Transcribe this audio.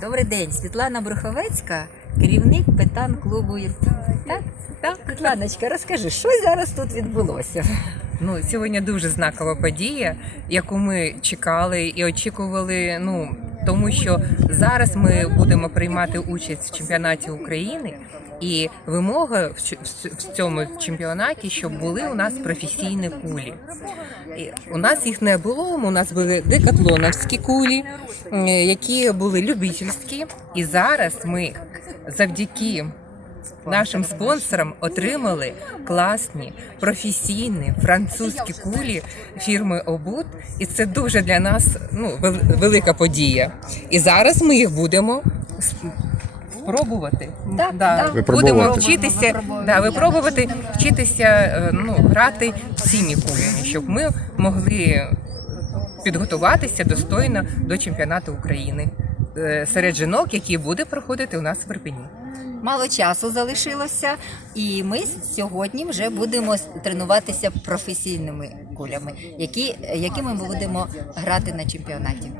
Добрий день, Світлана Бруховецька, керівник питан клубу Так? Так. Світланочка, розкажи, що зараз тут відбулося? Ну, сьогодні дуже знакова подія, яку ми чекали і очікували. Ну тому що зараз ми будемо приймати участь в чемпіонаті України, і вимога в цьому чемпіонаті, щоб були у нас професійні кулі. У нас їх не було. У нас були декатлоновські кулі, які були любительські. І зараз ми завдяки нашим спонсорам отримали класні професійні французькі кулі фірми Обут, і це дуже для нас ну велика подія. І зараз ми їх будемо сп- спробувати. Так, да. так. Будемо вчитися, да, випробувати, вчитися е, ну, грати всіми кулями, щоб ми могли підготуватися достойно до чемпіонату України серед жінок, який буде проходити у нас в Ірпені. Мало часу залишилося, і ми сьогодні вже будемо тренуватися професійними кулями, які, якими ми будемо грати на чемпіонаті.